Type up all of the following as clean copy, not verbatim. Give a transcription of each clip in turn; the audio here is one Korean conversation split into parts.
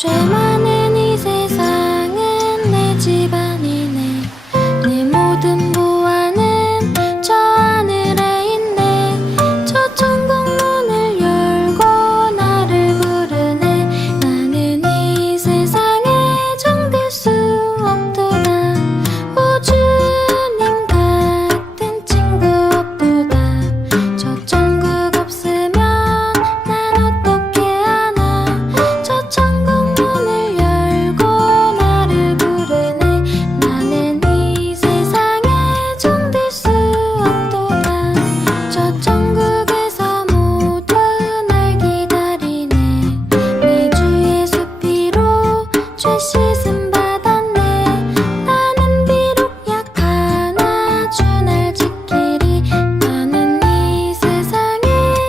죄 많은 이 세상은 내 집안이네. 내 모든 보안은 저 하늘에 있네. 저 천국 문을 열고 나를 부르네. 나는 이 세상에 정될 수 없도다. 오 주님 같은 친구 없도다. 저 천국 없으면 난 어떻게 하나. 저 천국 문을 열고 나를 부르네. 나는 이 세상에 정될 수 없도다. 저 천국에서 모두 날 기다리네. 내 주의 수피로 죄 씻음 받았네. 나는 비록 약하나 주 날 지키리. 나는 이 세상에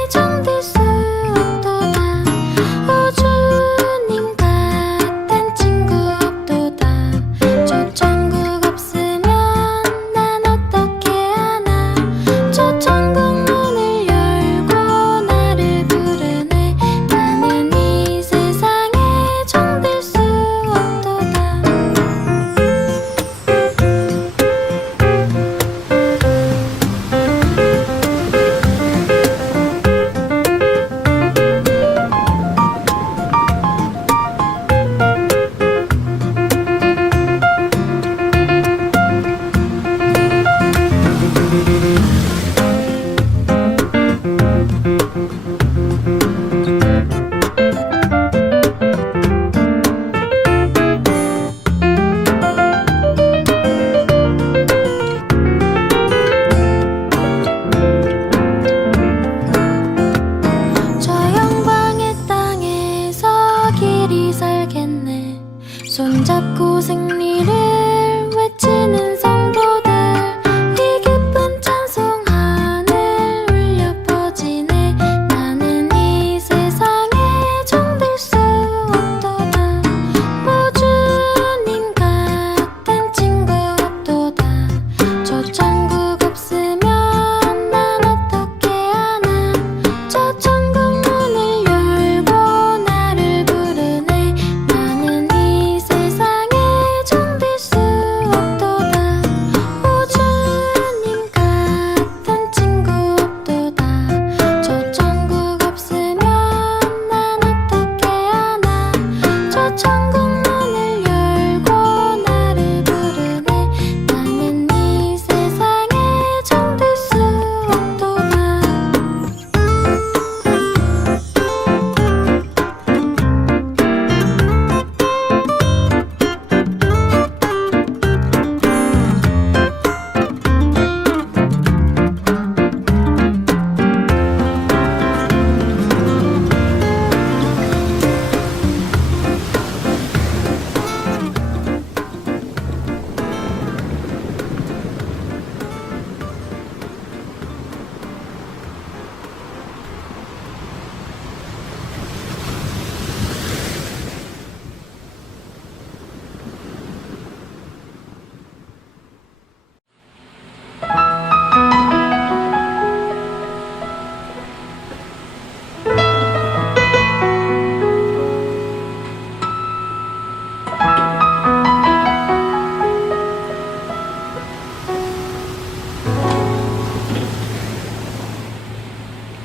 정될 수 없도다. 오 주님 같은 친구 없도다. 저 천국 없으면 난 어떻게 하나. 저 천국 문을 열고 나를 부르네. 나는 이 세상에 정될 수 없도다. 저 영광의 땅에서 길이 살겠네. 손잡고 승리를 외치는 성도들. 이 기쁜 찬송 하늘 울려 퍼지네. 나는 이 세상에 정될 수 없도다. 오 주님 같은 친구 없도다. 저 천국 없으면 난 어떻게 하나. 저 천국 문을 열고 나를 부르네. 나는 이 세상에 정될 수 없도다. 오 주님 같은 친구 없도다. 저 천국 없으면 난 어떻게 하나. 저 천국 문을 열고 나를 부르네. 나는 이 세상에 정될 수 없도다.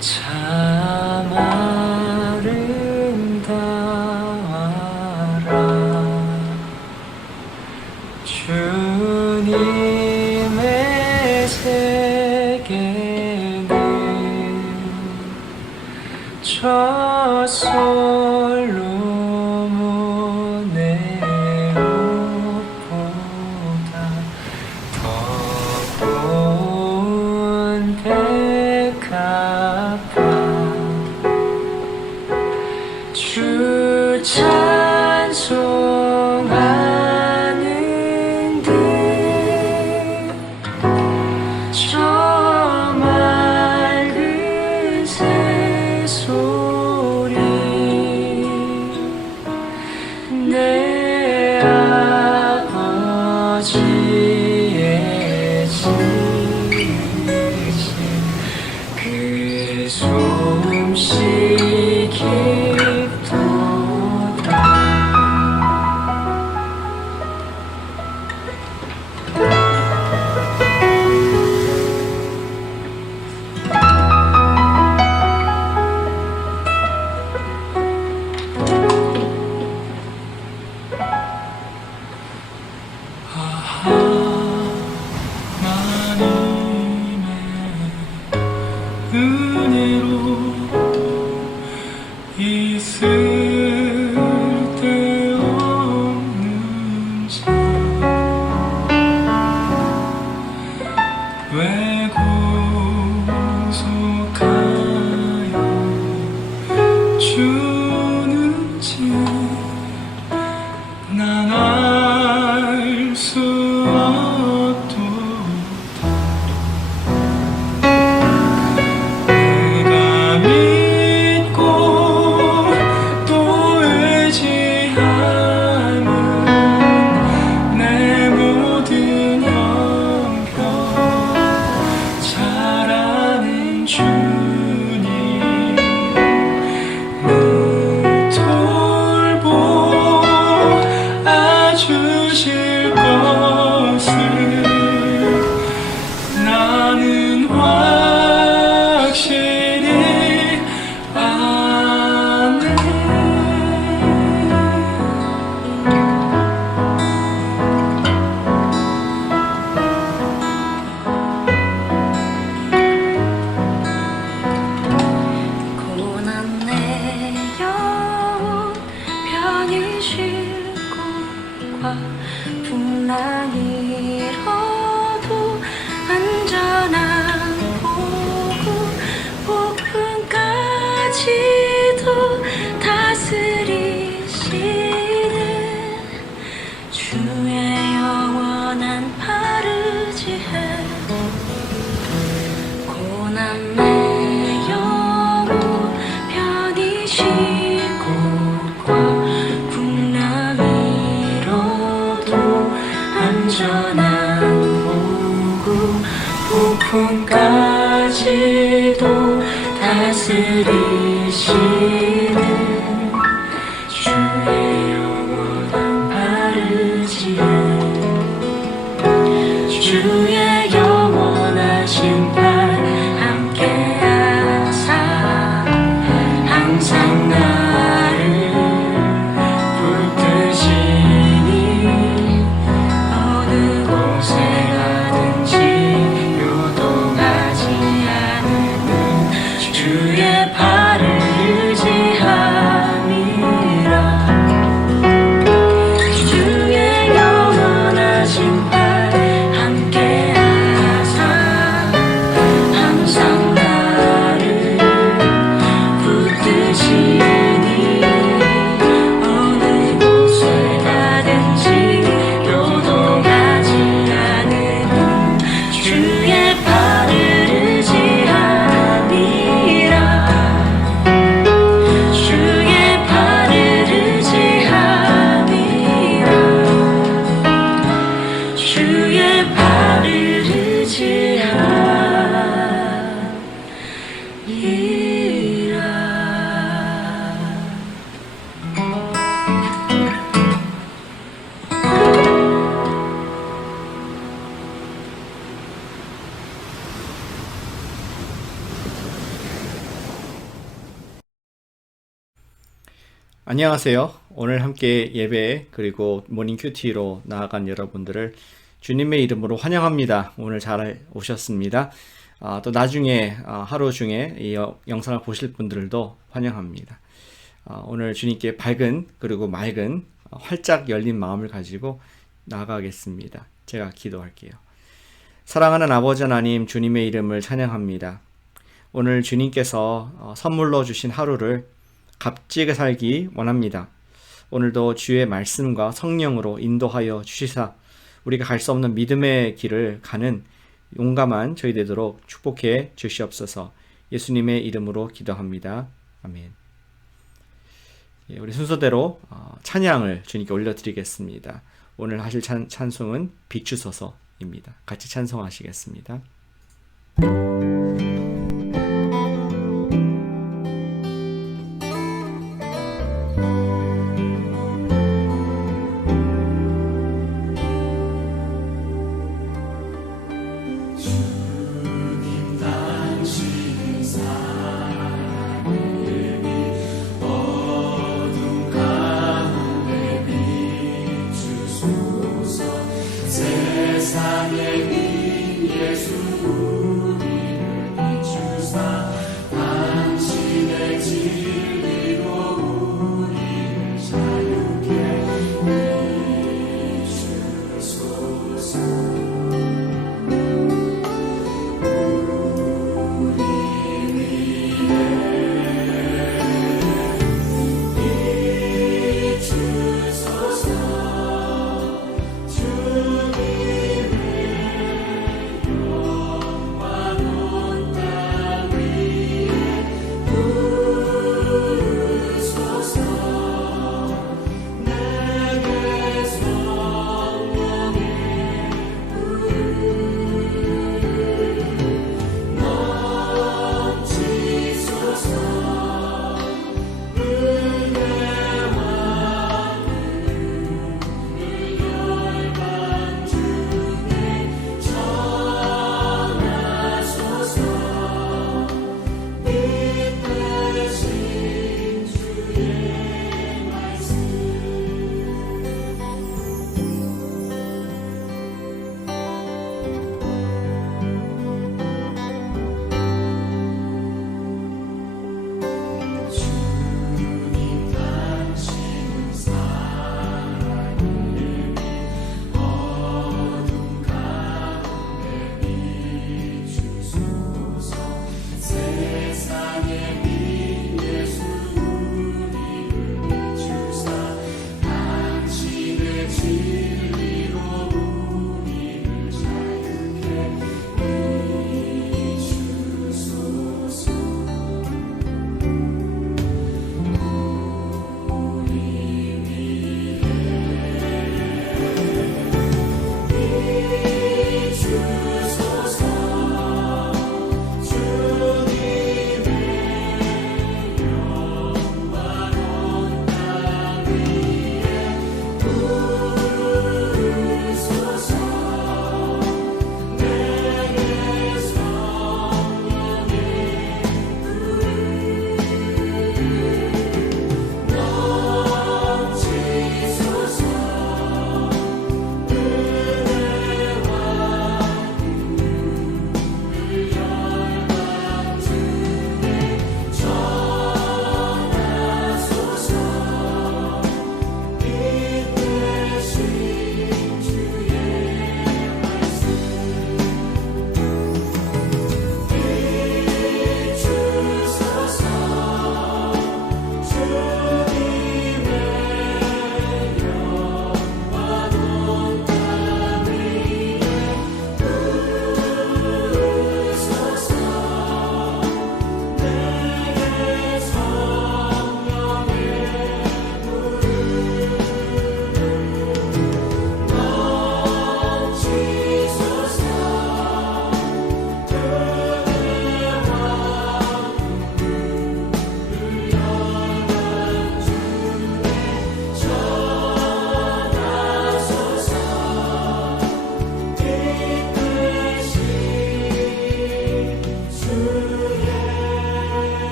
참 아름다워라 주님의 세계는 저 솔로몬의 옷보다 더 고운 백합화 주 찬송하는 듯 저 맑은 새소리 내 아버지의 지으신 그 솜씨 깊도다. 편히 쉴 곳과 풍랑이로도 안전한 보고 폭풍까지도 다스리시는 주의 영원한 파르지해 고난의 영혼 편히 쉴 곳과 풍랑 위로도 안전한 보고 폭풍까지도 다스리시는 주의 영원한 바르지에 주의 영원하신 팔 함께하사 항상 나를 붙드시니 어느 곳에 가든지 요동하지 않는 주의 팔을 의지함이라 주의 영원하신 팔 함께하사 항상 나를 붙드시니 어느 곳에 가든지 요동하지 않는 주의 팔을 의지함이라 주의 팔을 의지함이라 주의 팔을 의지함이라. 안녕하세요. 오늘 함께 예배 그리고 모닝 큐티로 나아간 여러분들을 주님의 이름으로 환영합니다. 오늘 잘 오셨습니다. 또 나중에 하루 중에 이 영상을 보실 분들도 환영합니다. 오늘 주님께 밝은 그리고 맑은 활짝 열린 마음을 가지고 나아가겠습니다. 제가 기도할게요. 사랑하는 아버지 하나님, 주님의 이름을 찬양합니다. 오늘 주님께서 선물로 주신 하루를 값지게 살기 원합니다. 오늘도 주의 말씀과 성령으로 인도하여 주시사 우리가 갈 수 없는 믿음의 길을 가는 용감한 저희 되도록 축복해 주시옵소서. 예수님의 이름으로 기도합니다. 아멘. 우리 순서대로 찬양을 주님께 올려드리겠습니다. 오늘 하실 찬송은 비추소서입니다. 같이 찬송하시겠습니다. 세상의 빈 예수 우리를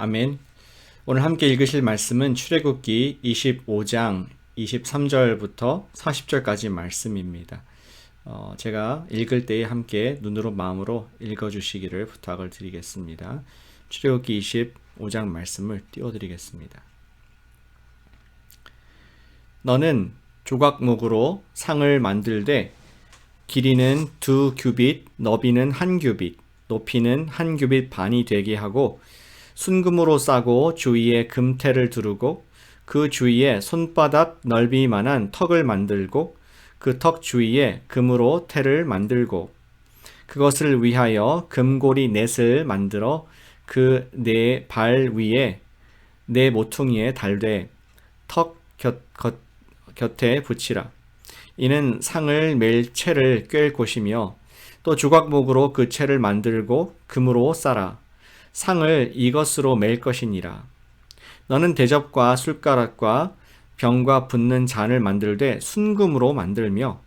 아멘. 오늘 함께 읽으실 말씀은 출애굽기 25장 23절부터 40절까지 말씀입니다. 제가 읽을 때에 함께 눈으로 마음으로 읽어주시기를 부탁을 드리겠습니다. 출애굽기 25장 말씀을 띄워드리겠습니다. 너는 조각목으로 상을 만들되 길이는 2규빗, 너비는 1규빗, 높이는 1규빗 반이 되게 하고 순금으로 싸고 주위에 금테를 두르고 그 주위에 손바닥 넓이만한 턱을 만들고 그 턱 주위에 금으로 테를 만들고 그것을 위하여 금고리 넷을 만들어 그 네 발 위에 네 모퉁이에 달되 턱 곁에 붙이라. 이는 상을 맬 채를 꿰 곳이며 또 조각목으로 그 채를 만들고 금으로 싸라. 상을 이것으로 맬 것이니라. 너는 대접과 숟가락과 병과 붓는 잔을 만들되 순금으로 만들며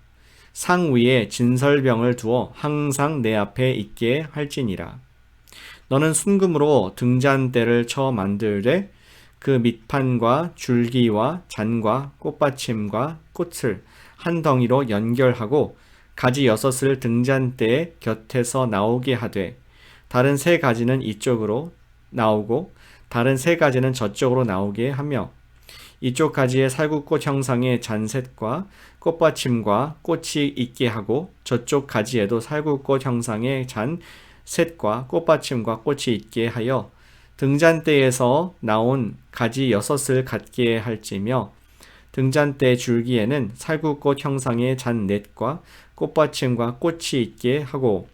상 위에 진설병을 두어 항상 내 앞에 있게 할지니라. 너는 순금으로 등잔대를 쳐 만들되 그 밑판과 줄기와 잔과 꽃받침과 꽃을 한 덩이로 연결하고 가지 6을 등잔대 곁에서 나오게 하되 다른 3가지는 이쪽으로 나오고 다른 3가지는 저쪽으로 나오게 하며 이쪽 가지에 살구꽃 형상의 잔셋과 꽃받침과 꽃이 있게 하고 저쪽 가지에도 살구꽃 형상의 잔셋과 꽃받침과 꽃이 있게 하여 등잔대에서 나온 가지 6을 갖게 할지며 등잔대 줄기에는 살구꽃 형상의 잔넷과 꽃받침과 꽃이 있게 하고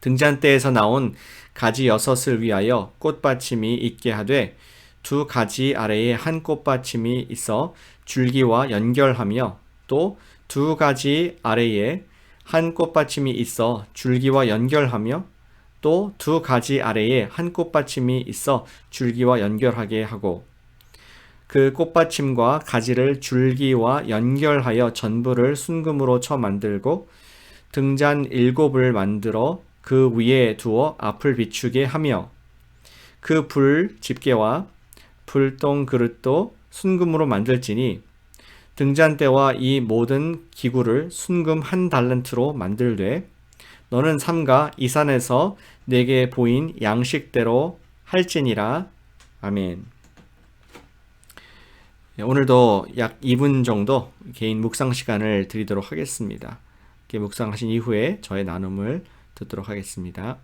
등잔대에서 나온 가지 6을 위하여 꽃받침이 있게 하되 2가지 아래에 한 꽃받침이 있어 줄기와 연결하며 또 2가지 아래에 한 꽃받침이 있어 줄기와 연결하며 또 2가지 아래에 한 꽃받침이 있어 줄기와 연결하게 하고 그 꽃받침과 가지를 줄기와 연결하여 전부를 순금으로 쳐 만들고 등잔 7을 만들어 그 위에 두어 앞을 비추게 하며 그 불 집게와 불똥 그릇도 순금으로 만들지니 등잔대와 이 모든 기구를 순금 1달란트로 만들되 너는 삼가 이 산에서 내게 보인 양식대로 할지니라. 아멘. 오늘도 약 2분 정도 개인 묵상 시간을 드리도록 하겠습니다. 이렇게 묵상하신 이후에 저의 나눔을 듣도록 하겠습니다.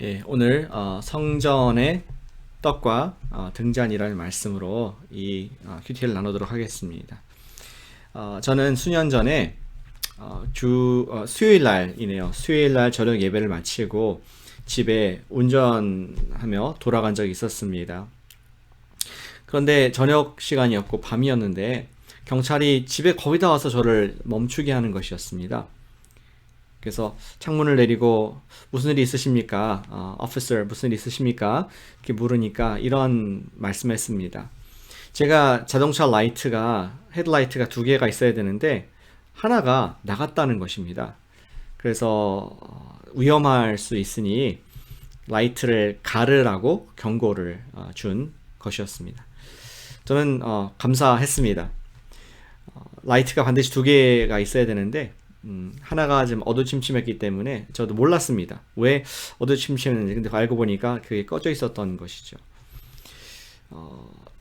예, 오늘 성전의 떡과 등잔이라는 말씀으로 이 큐티를 나누도록 하겠습니다. 저는 수년 전에 수요일 날이네요. 수요일 날 저녁 예배를 마치고 집에 운전하며 돌아간 적이 있었습니다. 그런데 저녁 시간이었고 밤이었는데 경찰이 집에 거의 다 와서 저를 멈추게 하는 것이었습니다. 그래서 창문을 내리고 무슨 일이 있으십니까? officer 무슨 일이 있으십니까? 이렇게 물으니까 이런 말씀했습니다. 제가 자동차 헤드라이트가 2개가 있어야 되는데 하나가 나갔다는 것입니다. 그래서 위험할 수 있으니 라이트를 가르라고 경고를 준 것이었습니다. 저는 감사했습니다. 라이트가 반드시 2개가 있어야 되는데 하나가 좀 어두침침했기 때문에 저도 몰랐습니다. 왜 어두침침했는지. 근데 알고 보니까 그게 꺼져 있었던 것이죠.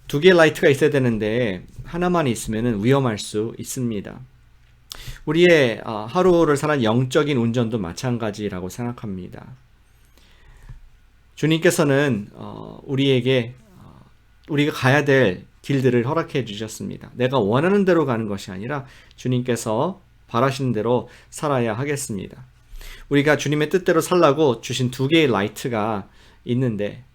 2개의 라이트가 있어야 되는데 하나만 있으면 위험할 수 있습니다. 우리의 하루를 사는 영적인 운전도 마찬가지라고 생각합니다. 주님께서는 우리에게 우리가 가야 될 길들을 허락해 주셨습니다. 내가 원하는 대로 가는 것이 아니라 주님께서 바라시는 대로 살아야 하겠습니다. 우리가 주님의 뜻대로 살라고 주신 2개의 라이트가 있는데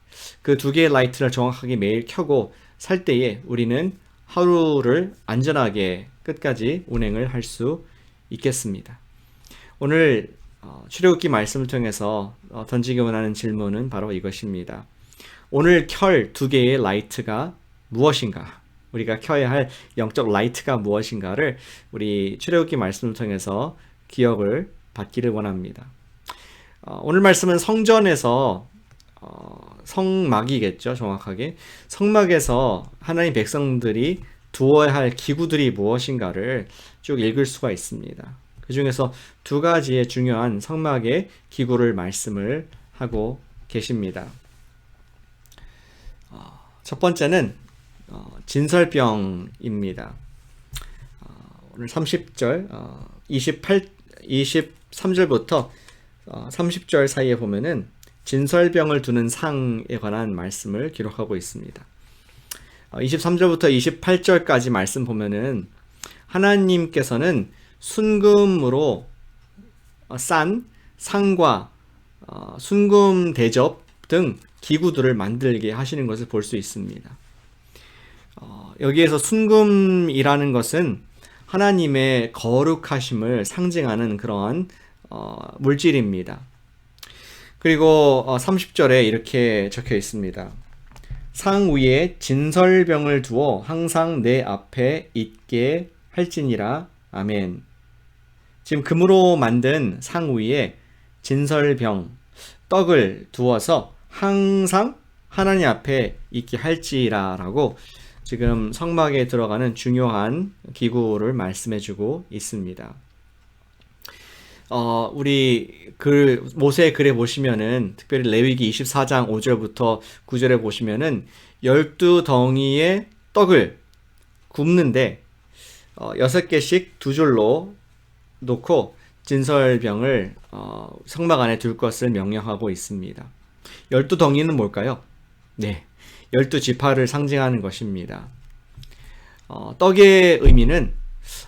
그 2개의 라이트를 정확하게 매일 켜고 살 때에 우리는 하루를 안전하게 끝까지 운행을 할 수 있겠습니다. 오늘 출애굽기 말씀을 통해서 던지기 원하는 질문은 바로 이것입니다. 오늘 켤 2개의 라이트가 무엇인가? 우리가 켜야 할 영적 라이트가 무엇인가를 우리 출애굽기 말씀을 통해서 기억을 받기를 원합니다. 오늘 말씀은 성전에서 성막이겠죠, 정확하게. 성막에서 하나님 백성들이 두어야 할 기구들이 무엇인가를 쭉 읽을 수가 있습니다. 그 중에서 2가지의 중요한 성막의 기구를 말씀을 하고 계십니다. 첫 번째는 진설병입니다. 오늘 30절, 23절부터 30절 사이에 보면은 진설병을 두는 상에 관한 말씀을 기록하고 있습니다. 23절부터 28절까지 말씀 보면은 하나님께서는 순금으로 싼 상과 순금 대접 등 기구들을 만들게 하시는 것을 볼 수 있습니다. 여기에서 순금이라는 것은 하나님의 거룩하심을 상징하는 그러한 물질입니다. 그리고 30절에 이렇게 적혀 있습니다. 상 위에 진설병을 두어 항상 내 앞에 있게 할지니라. 아멘. 지금 금으로 만든 상 위에 진설병, 떡을 두어서 항상 하나님 앞에 있게 할지라라고 지금 성막에 들어가는 중요한 기구를 말씀해주고 있습니다. 우리 모세의 글에 보시면은 특별히 레위기 24장 5절부터 9절에 보시면은 12덩이의 떡을 굽는데 6개씩 2줄로 놓고 진설병을 성막 안에 둘 것을 명령하고 있습니다. 12덩이는 뭘까요? 네, 12지파를 상징하는 것입니다. 떡의 의미는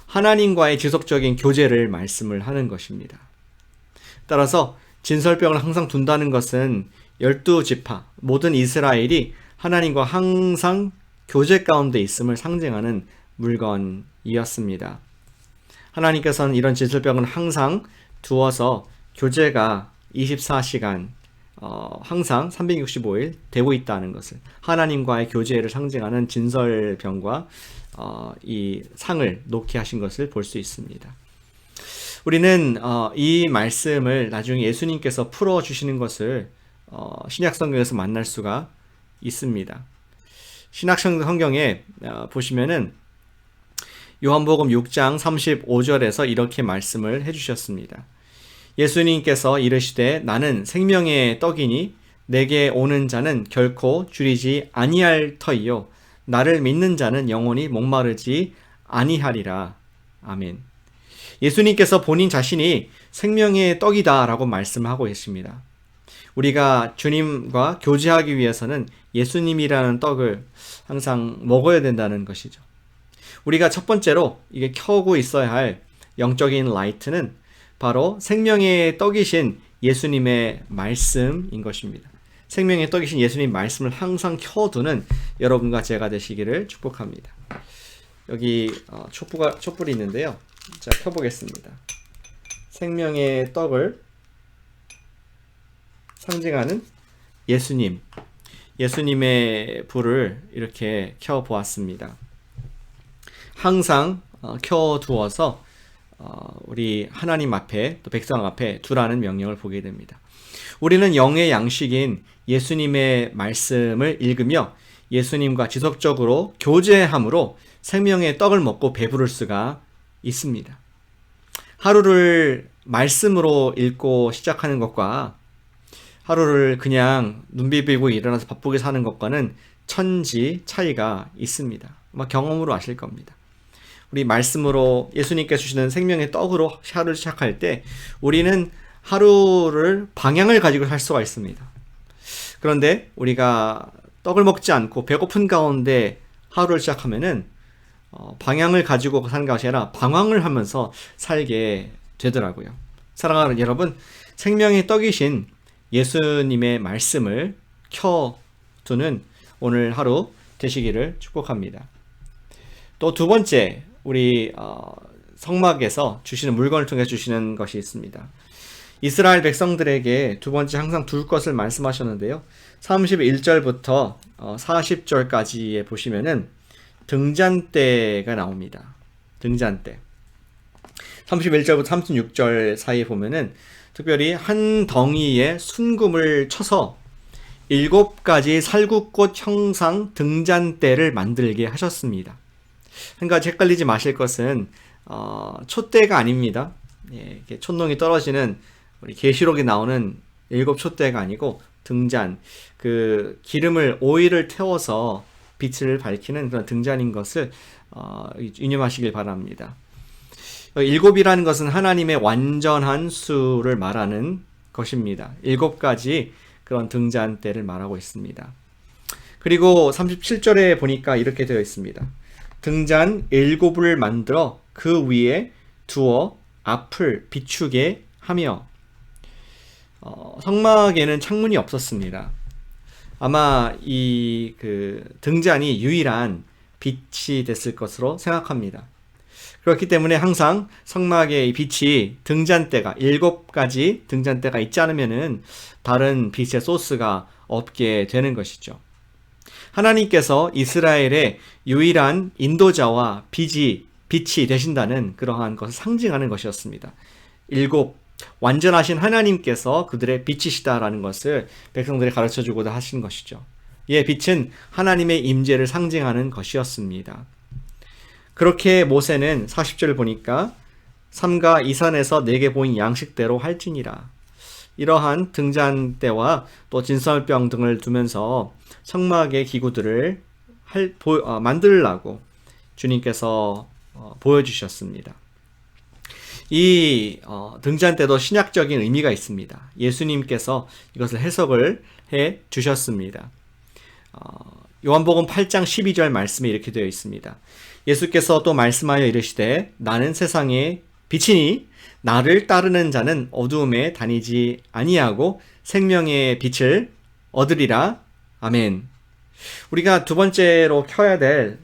하나님과의 지속적인 교제를 말씀을 하는 것입니다. 따라서 진설병을 항상 둔다는 것은 12지파, 모든 이스라엘이 하나님과 항상 교제 가운데 있음을 상징하는 물건이었습니다. 하나님께서는 이런 진설병을 항상 두어서 교제가 24시간 항상 365일 되고 있다는 것을, 하나님과의 교제를 상징하는 진설병과 이 상을 놓게 하신 것을 볼 수 있습니다. 우리는 이 말씀을 나중에 예수님께서 풀어주시는 것을 신약성경에서 만날 수가 있습니다. 신약성경에 보시면은 요한복음 6장 35절에서 이렇게 말씀을 해주셨습니다. 예수님께서 이르시되 나는 생명의 떡이니 내게 오는 자는 결코 줄이지 아니할 터이요 나를 믿는 자는 영원히 목마르지 아니하리라. 아멘. 예수님께서 본인 자신이 생명의 떡이다 라고 말씀하고 계십니다. 우리가 주님과 교제하기 위해서는 예수님이라는 떡을 항상 먹어야 된다는 것이죠. 우리가 첫 번째로 이게 켜고 있어야 할 영적인 라이트는 바로 생명의 떡이신 예수님의 말씀인 것입니다. 생명의 떡이신 예수님 말씀을 항상 켜두는 여러분과 제가 되시기를 축복합니다. 여기 촛불이 있는데요. 자, 켜보겠습니다. 생명의 떡을 상징하는 예수님의 불을 이렇게 켜보았습니다. 항상 켜두어서 우리 하나님 앞에 또 백성 앞에 두라는 명령을 보게 됩니다. 우리는 영의 양식인 예수님의 말씀을 읽으며 예수님과 지속적으로 교제함으로 생명의 떡을 먹고 배부를 수가 있습니다. 하루를 말씀으로 읽고 시작하는 것과 하루를 그냥 눈 비비고 일어나서 바쁘게 사는 것과는 천지 차이가 있습니다. 아마 경험으로 아실 겁니다. 우리 말씀으로 예수님께 주시는 생명의 떡으로 하루를 시작할 때 우리는 하루를 방향을 가지고 살 수가 있습니다. 그런데 우리가 떡을 먹지 않고 배고픈 가운데 하루를 시작하면은 방향을 가지고 사는 것이 아니라 방황을 하면서 살게 되더라고요. 사랑하는 여러분, 생명의 떡이신 예수님의 말씀을 켜두는 오늘 하루 되시기를 축복합니다. 또 두 번째, 우리 성막에서 주시는 물건을 통해 주시는 것이 있습니다. 이스라엘 백성들에게 두 번째 항상 둘 것을 말씀하셨는데요. 31절부터 40절까지에 보시면은 등잔대가 나옵니다. 등잔대. 31절부터 36절 사이에 보면은 특별히 한 덩이에 순금을 쳐서 7가지 살구꽃 형상 등잔대를 만들게 하셨습니다. 한 가지 헷갈리지 마실 것은 촛대가 아닙니다. 이렇게 촛농이 떨어지는 우리 계시록에 나오는 7촛대가 아니고 등잔, 그 기름을 오일을 태워서 빛을 밝히는 그런 등잔인 것을 유념하시길 바랍니다. 7이라는 것은 하나님의 완전한 수를 말하는 것입니다. 7가지 그런 등잔대를 말하고 있습니다. 그리고 37절에 보니까 이렇게 되어 있습니다. 등잔 7을 만들어 그 위에 두어 앞을 비추게 하며, 성막에는 창문이 없었습니다. 아마 이 등잔이 유일한 빛이 됐을 것으로 생각합니다. 그렇기 때문에 항상 성막의 빛이 등잔대가 7가지 등잔대가 있지 않으면은 다른 빛의 소스가 없게 되는 것이죠. 하나님께서 이스라엘의 유일한 인도자와 빛이 되신다는 그러한 것을 상징하는 것이었습니다. 7 완전하신 하나님께서 그들의 빛이시다라는 것을 백성들이 가르쳐주고자 하신 것이죠. 이 빛은 하나님의 임재를 상징하는 것이었습니다. 그렇게 모세는 40절을 보니까 삼가 이산에서 내게 보인 양식대로 할지니라. 이러한 등잔대와 또 진설병 등을 두면서 성막의 기구들을 만들라고 주님께서 보여주셨습니다. 이 등잔대도 신약적인 의미가 있습니다. 예수님께서 이것을 해석을 해 주셨습니다. 요한복음 8장 12절 말씀에 이렇게 되어 있습니다. 예수께서 또 말씀하여 이르시되 나는 세상의 빛이니 나를 따르는 자는 어두움에 다니지 아니하고 생명의 빛을 얻으리라. 아멘. 우리가 두 번째로 켜야 될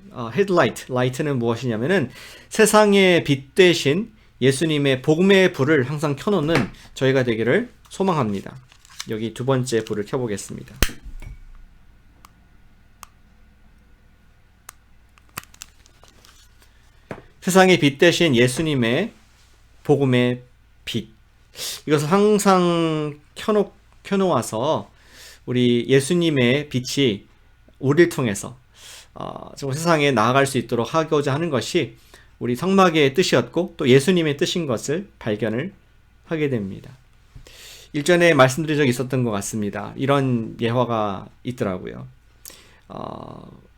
라이트는 무엇이냐면은 세상의 빛 대신 예수님의 복음의 불을 항상 켜놓는 저희가 되기를 소망합니다. 여기 두 번째 불을 켜보겠습니다. 세상의 빛 대신 예수님의 복음의 빛. 이것을 항상 켜놓아서 우리 예수님의 빛이 우리를 통해서 정말 세상에 나아갈 수 있도록 하고자 하는 것이 우리 성막의 뜻이었고 또 예수님의 뜻인 것을 발견을 하게 됩니다. 일전에 말씀드린 적이 있었던 것 같습니다. 이런 예화가 있더라고요.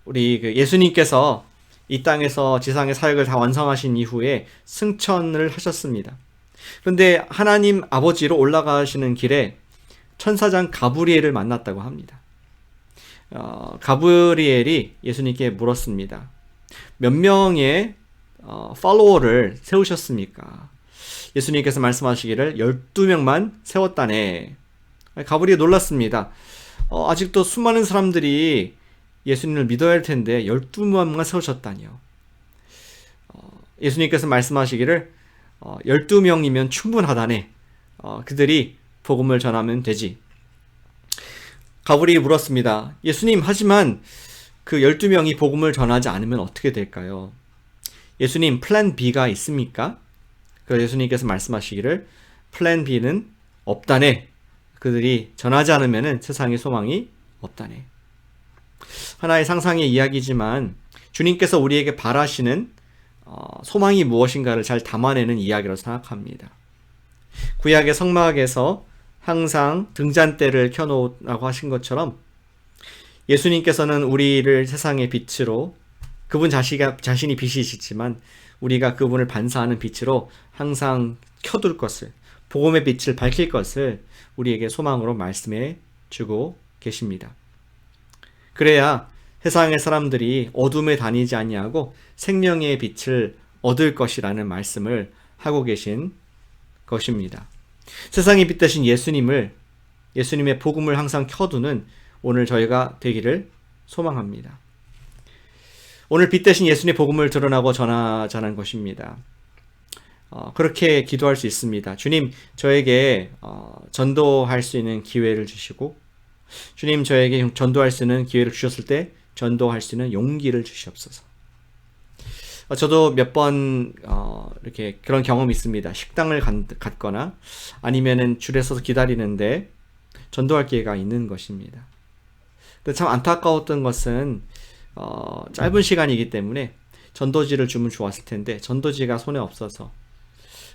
우리 예수님께서 이 땅에서 지상의 사역을 다 완성하신 이후에 승천을 하셨습니다. 그런데 하나님 아버지로 올라가시는 길에 천사장 가브리엘을 만났다고 합니다. 가브리엘이 예수님께 물었습니다. 몇 명의 팔로워를 세우셨습니까? 예수님께서 말씀하시기를 12명만 세웠다네. 가브리엘 놀랐습니다. 아직도 수많은 사람들이 예수님을 믿어야 할 텐데 12명만 세우셨다니요. 예수님께서 말씀하시기를 12명이면 충분하다네. 그들이 복음을 전하면 되지. 가브리엘이 물었습니다. 예수님, 하지만 그 12명이 복음을 전하지 않으면 어떻게 될까요? 예수님, 플랜 B가 있습니까? 그래서 예수님께서 말씀하시기를 플랜 B는 없다네. 그들이 전하지 않으면 세상에 소망이 없다네. 하나의 상상의 이야기지만 주님께서 우리에게 바라시는 소망이 무엇인가를 잘 담아내는 이야기라고 생각합니다. 구약의 성막에서 항상 등잔대를 켜놓으라고 하신 것처럼 예수님께서는 우리를 세상의 빛으로, 그분 자신이 빛이시지만 우리가 그분을 반사하는 빛으로 항상 켜둘 것을, 복음의 빛을 밝힐 것을 우리에게 소망으로 말씀해 주고 계십니다. 그래야 세상의 사람들이 어둠에 다니지 아니하고 생명의 빛을 얻을 것이라는 말씀을 하고 계신 것입니다. 세상의 빛 대신 예수님의 복음을 항상 켜두는 오늘 저희가 되기를 소망합니다. 오늘 빛 대신 예수님의 복음을 드러나고 전하자는 것입니다. 그렇게 기도할 수 있습니다. 주님, 저에게 전도할 수 있는 기회를 주시고, 주님, 저에게 전도할 수 있는 기회를 주셨을 때 전도할 수 있는 용기를 주시옵소서. 저도 몇 번 이렇게 그런 경험이 있습니다. 식당을 갔거나 아니면은 줄에 서서 기다리는데 전도할 기회가 있는 것입니다. 근데 참 안타까웠던 것은 짧은 시간이기 때문에 전도지를 주면 좋았을 텐데 전도지가 손에 없어서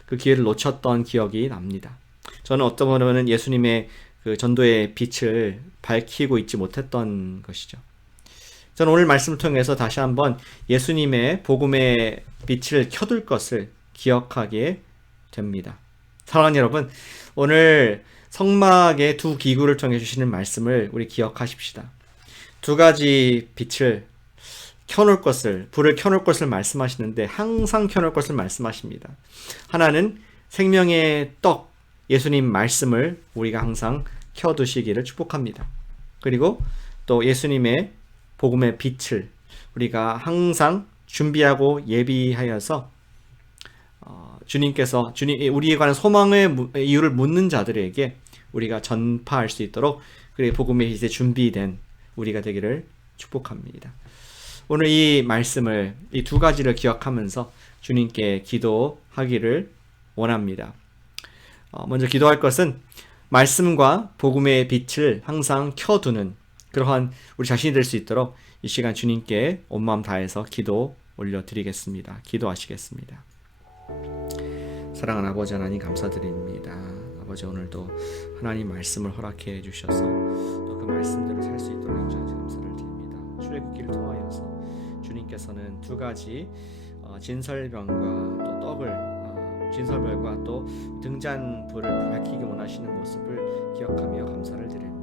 그 기회를 놓쳤던 기억이 납니다. 저는 어떤 면은 예수님의 그 전도의 빛을 밝히고 있지 못했던 것이죠. 저는 오늘 말씀을 통해서 다시 한번 예수님의 복음의 빛을 켜둘 것을 기억하게 됩니다. 사랑하는 여러분, 오늘 성막의 두 기구를 통해 주시는 말씀을 우리 기억하십시다. 두 가지 빛을 켜놓을 것을, 불을 켜놓을 것을 말씀하시는데 항상 켜놓을 것을 말씀하십니다. 하나는 생명의 떡, 예수님 말씀을 우리가 항상 켜두시기를 축복합니다. 그리고 또 예수님의 복음의 빛을 우리가 항상 준비하고 예비하여서 주님께서 우리에 관한 소망의 이유를 묻는 자들에게 우리가 전파할 수 있도록 그리고 복음의 빛에 준비된 우리가 되기를 축복합니다. 오늘 이 말씀을, 이 두 가지를 기억하면서 주님께 기도하기를 원합니다. 먼저 기도할 것은 말씀과 복음의 빛을 항상 켜두는 그러한 우리 자신이 될 수 있도록 이 시간 주님께 온 마음 다해서 기도 올려드리겠습니다. 기도하시겠습니다. 사랑하는 아버지 하나님, 감사드립니다. 아버지, 오늘도 하나님 말씀을 허락해 주셔서 또 그 말씀대로 살 수 있도록 인정하시 감사를 드립니다. 출애굽기를 통하여서 주님께서는 두 가지 진설병과 또 떡을, 진설별과 또 등잔불을 밝히기 원하시는 모습을 기억하며 감사를 드립니다.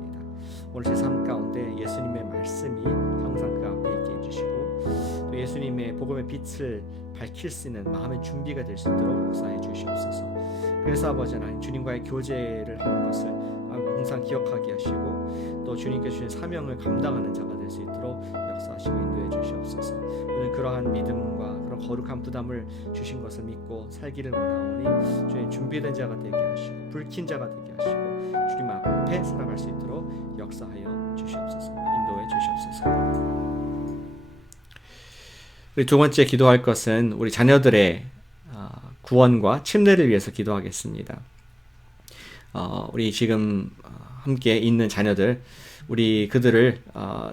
오늘 제 삶 가운데 예수님의 말씀이 항상 그 앞에 있게 해주시고 또 예수님의 복음의 빛을 밝힐 수 있는 마음의 준비가 될 수 있도록 역사해 주시옵소서. 그래서 아버지 하나님, 주님과의 교제를 하는 것을 항상 기억하게 하시고 또 주님께 주신 사명을 감당하는 자가 될 수 있도록 역사하시고 인도해 주시옵소서. 오늘 그러한 믿음과 그런 거룩한 부담을 주신 것을 믿고 살기를 원하오니 주님 준비된 자가 되게 하시고 불킨 자가 되게 하시고 주님 앞에 살아갈 수 있도록 역사하여 주시옵소서. 인도해 주시옵소서. 우리 두 번째 기도할 것은 우리 자녀들의 구원과 침례를 위해서 기도하겠습니다. 우리 지금 함께 있는 자녀들, 우리 그들을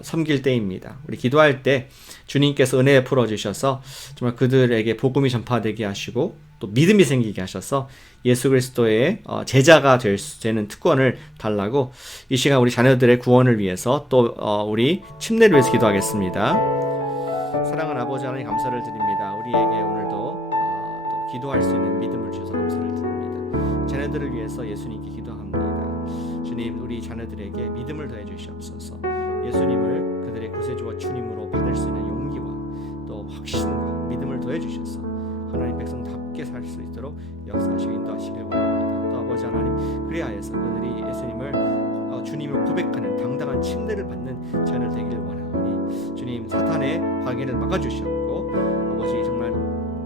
섬길 때입니다. 우리 기도할 때 주님께서 은혜 풀어주셔서 정말 그들에게 복음이 전파되게 하시고 또 믿음이 생기게 하셔서 예수 그리스도의 제자가 되는 특권을 달라고 이 시간 우리 자녀들의 구원을 위해서 또 우리 침례를 위해서 기도하겠습니다. 사랑하는 아버지 하나님, 감사를 드립니다. 우리에게 오늘도 또 기도할 수 있는 믿음을 주셔서 감사를 드립니다. 자녀들을 위해서 예수님께 기도합니다. 주님, 우리 자녀들에게 믿음을 더해 주시옵소서. 예수님을 그들의 구세주와 주님으로 받을 수 있는 용기와 또 확신과 믿음을 더해 주셔서 하나님 백성답게 살 수 있도록 역사하시고 인도하시길 원합니다. 또 아버지 하나님, 그리하여서 그들이 예수님을 주님을 고백하는 당당한 침례를 받는 자녀 되길 원하오니 주님, 사탄의 방해를 막아주시옵고 아버지 정말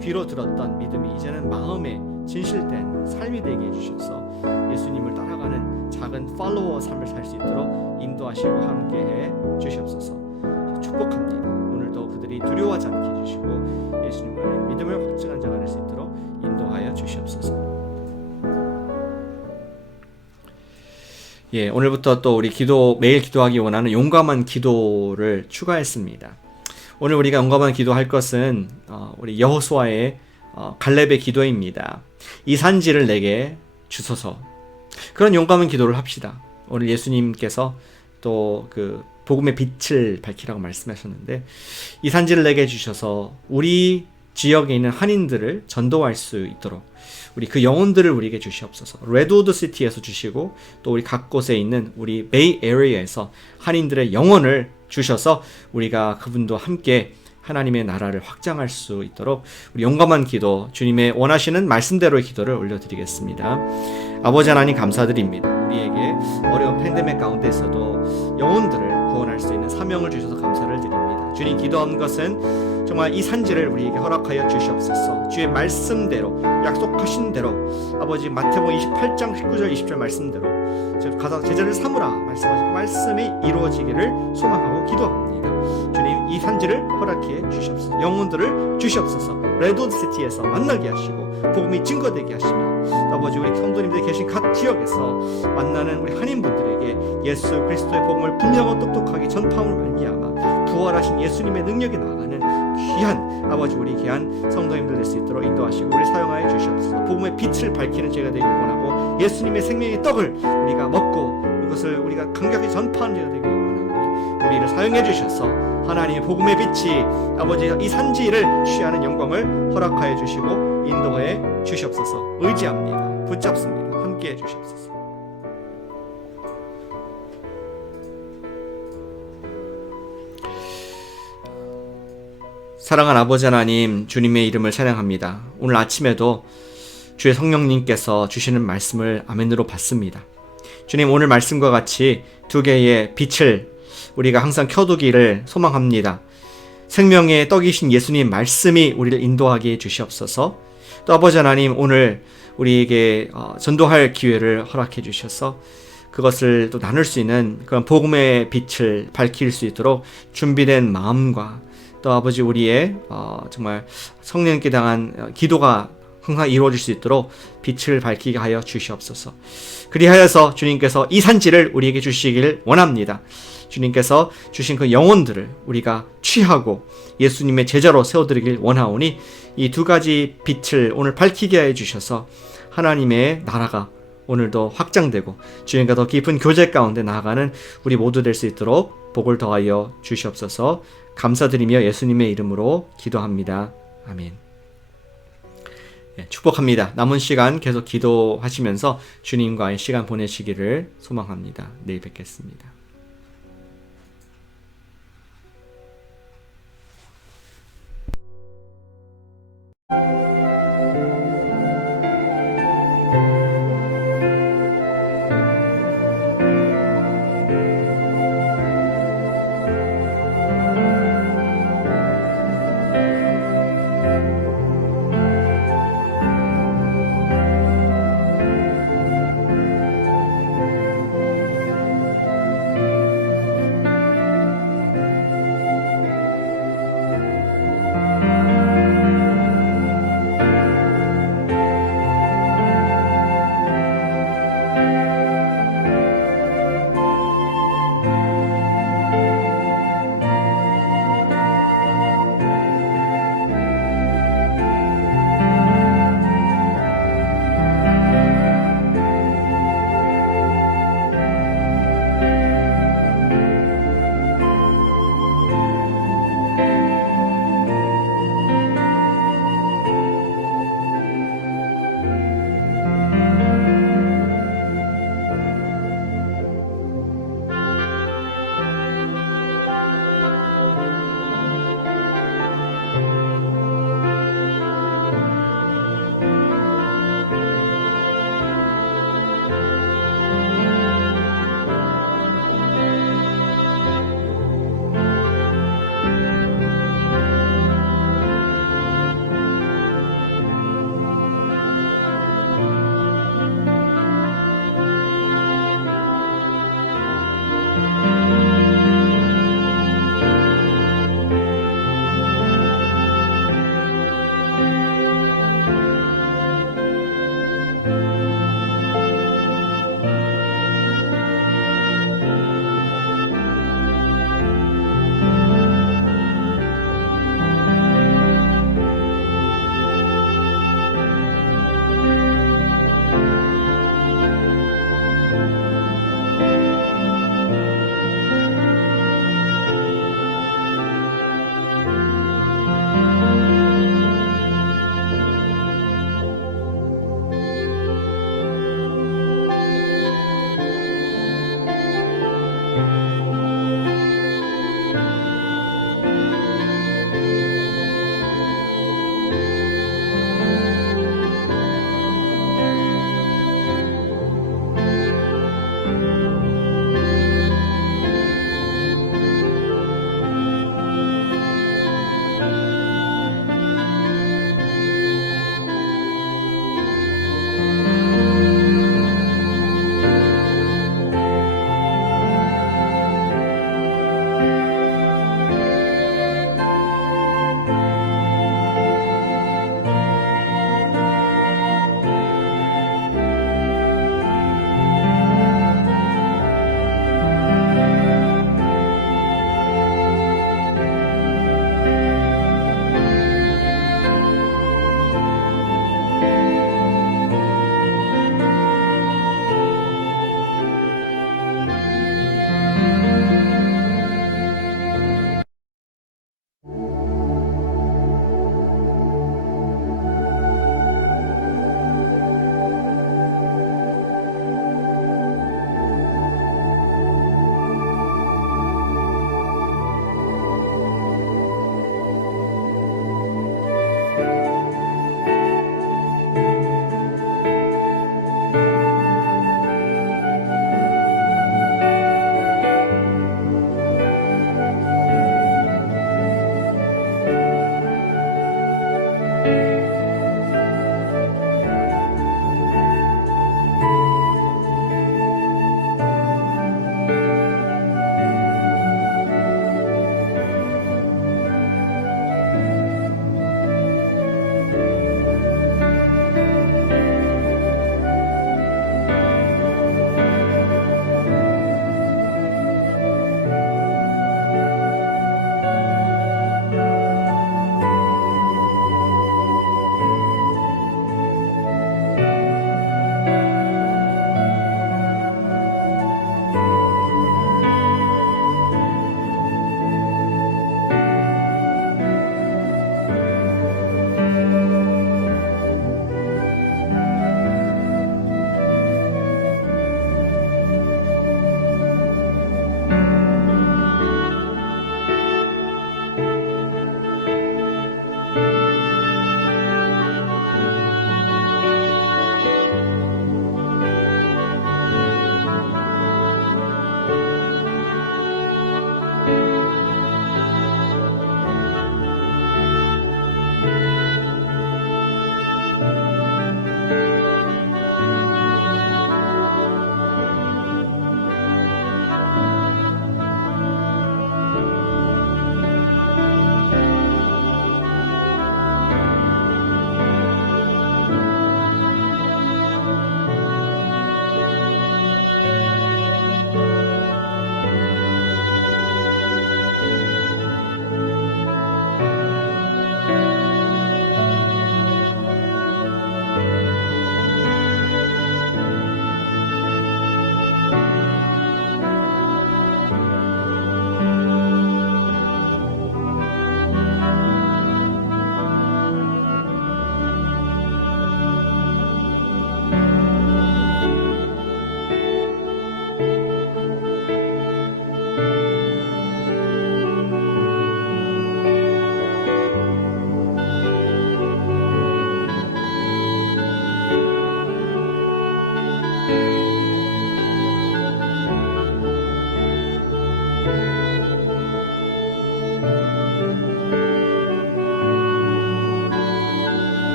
귀로 들었던 믿음이 이제는 마음에 진실된 삶이 되게 해주셔서 예수님을 따라가는 작은 팔로워 삶을 살 수 있도록 인도하시고 함께해 주시옵소서. 축복합니다. 오늘도 그들이 두려워하지 않게 해주시고 예수님을 믿음을 확증한 자가 될 수 있도록 인도하여 주시옵소서. 예, 오늘부터 또 우리 매일 기도하기 원하는 용감한 기도를 추가했습니다. 오늘 우리가 용감한 기도할 것은 우리 여호수아의 갈렙의 기도입니다. 이 산지를 내게 주소서. 그런 용감한 기도를 합시다. 오늘 예수님께서 또 그 복음의 빛을 밝히라고 말씀하셨는데, 이 산지를 내게 주셔서 우리 지역에 있는 한인들을 전도할 수 있도록 우리 그 영혼들을 우리에게 주시옵소서. 레드우드 시티에서 주시고 또 우리 각 곳에 있는 우리 베이 에리어에서 한인들의 영혼을 주셔서 우리가 그분도 함께 하나님의 나라를 확장할 수 있도록 우리 용감한 기도, 주님의 원하시는 말씀대로의 기도를 올려드리겠습니다. 아버지 하나님, 감사드립니다. 우리에게 어려운 팬데믹 가운데서도 영혼들을 구원할 수 있는 사명을 주셔서 감사를 드립니다. 주님, 기도한 것은 정말 이 산지를 우리에게 허락하여 주시옵소서. 주의 말씀대로, 약속하신 대로, 아버지 마태복음 28장 19절 20절 말씀대로 가서 제자를 삼으라 말씀하신 그 말씀이 이루어지기를 소망하고 기도합니다. 주님, 이 산지를 허락해 주시옵소서. 영혼들을 주시옵소서. 레드우드 시티에서 만나게 하시고 복음이 증거되게 하시며, 아버지 우리 성도님들 계신 각 지역에서 만나는 우리 한인분들에게 예수 그리스도의 복음을 분명하고 똑똑하게 전파함을 말미암아 부활하신 예수님의 능력이 나아가는 귀한 아버지, 우리 귀한 성도님들 될 수 있도록 인도하시고 우리 사용하여 주시옵소서. 복음의 빛을 밝히는 죄가 되길 원하고 예수님의 생명의 떡을 우리가 먹고 이것을 우리가 강력히 전파하는 죄가 되길 원하고 우리를 사용해 주셔서 하나님의 복음의 빛이 아버지 이 산지를 취하는 영광을 허락하여 주시고 인도해 주시옵소서. 의지합니다. 붙잡습니다. 함께해 주시옵소서. 사랑하는 아버지 하나님, 주님의 이름을 찬양합니다. 오늘 아침에도 주의 성령님께서 주시는 말씀을 아멘으로 받습니다. 주님, 오늘 말씀과 같이 두 개의 빛을 우리가 항상 켜두기를 소망합니다. 생명의 떡이신 예수님 말씀이 우리를 인도하게 해주시옵소서. 또 아버지 하나님, 오늘 우리에게 전도할 기회를 허락해 주셔서 그것을 또 나눌 수 있는 그런 복음의 빛을 밝힐 수 있도록 준비된 마음과 또 아버지 우리의 정말 성령님께 당한 기도가 항상 이루어질 수 있도록 빛을 밝히게 하여 주시옵소서. 그리하여서 주님께서 이 산지를 우리에게 주시길 원합니다. 주님께서 주신 그 영혼들을 우리가 취하고 예수님의 제자로 세워드리길 원하오니 이 두 가지 빛을 오늘 밝히게 해 주셔서 하나님의 나라가 오늘도 확장되고 주님과 더 깊은 교제 가운데 나아가는 우리 모두 될 수 있도록 복을 더하여 주시옵소서. 감사드리며 예수님의 이름으로 기도합니다. 아멘. 축복합니다. 남은 시간 계속 기도하시면서 주님과의 시간 보내시기를 소망합니다. 내일 뵙겠습니다.